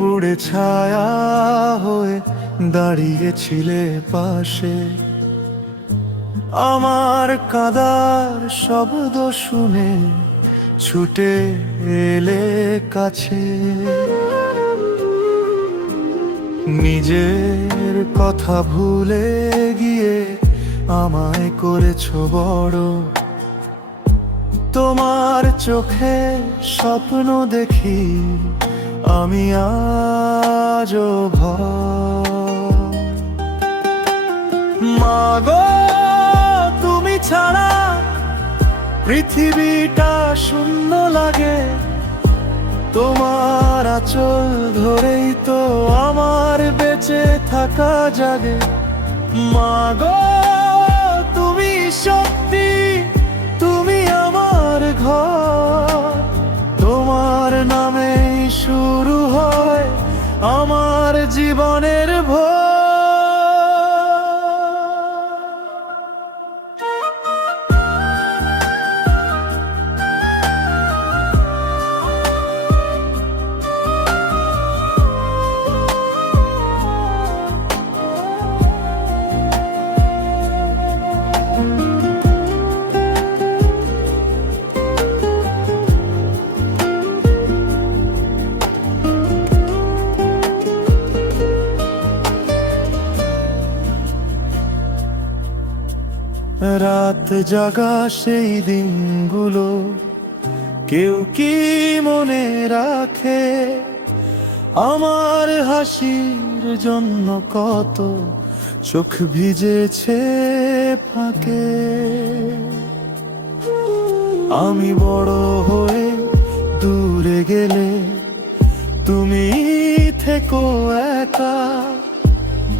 পুড়ে ছায়া হয়ে দাঁড়িয়েছিলে পাশে। আমার কাঁদার শব্দ শুনে ছুটে এলে কাছে। নিজের কথা ভুলে গিয়ে আমায় করেছো বড়। তোমার চোখে স্বপ্ন দেখি আমি আজও ভয়। মাগো তুমি ছাড়া পৃথিবীটা শূন্য লাগে। তোমার আঁচল ধরেই তো আমার বেঁচে থাকা জাগে। মাগো তুমি সত্যি, তুমি আমার ঘর। তোমার নামেই শুরু হয় আমার জীবনের ভোর। রাত জাগা সেই দিনগুলো কেউ কি মনে রাখে? আমার হাসির জন্য কত চোখ ভিজেছে ফাঁকে। আমি বড় হয়ে দূরে গেলে তুমি থেকো একা।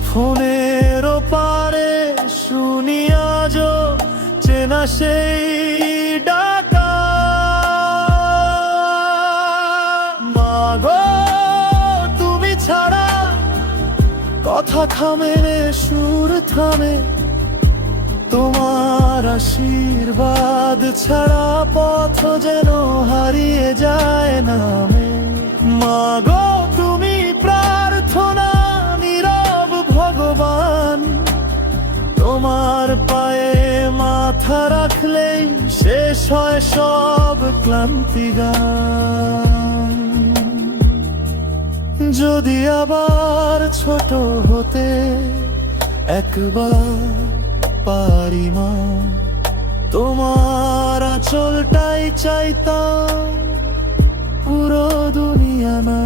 ফোনের পারে শুনি আজও চেনা সেই ডাকা। মাগো তুমি ছাড়া কথা থামে রে, সুর থামে। তোমার আশীর্বাদ ছাড়া পথ যেন হারিয়ে যায় নামে। মাগো তুমি প্রার্থনা নীরব ভগবান। তোমার পায়ে মাথা রাখলেই শেষ হয় সব ক্লান্তি গান। যদি আবার ছোট হতে একবার পারি মা, তোমার আঁচলটাই চাইতাম, পুরো দুনিয়া না।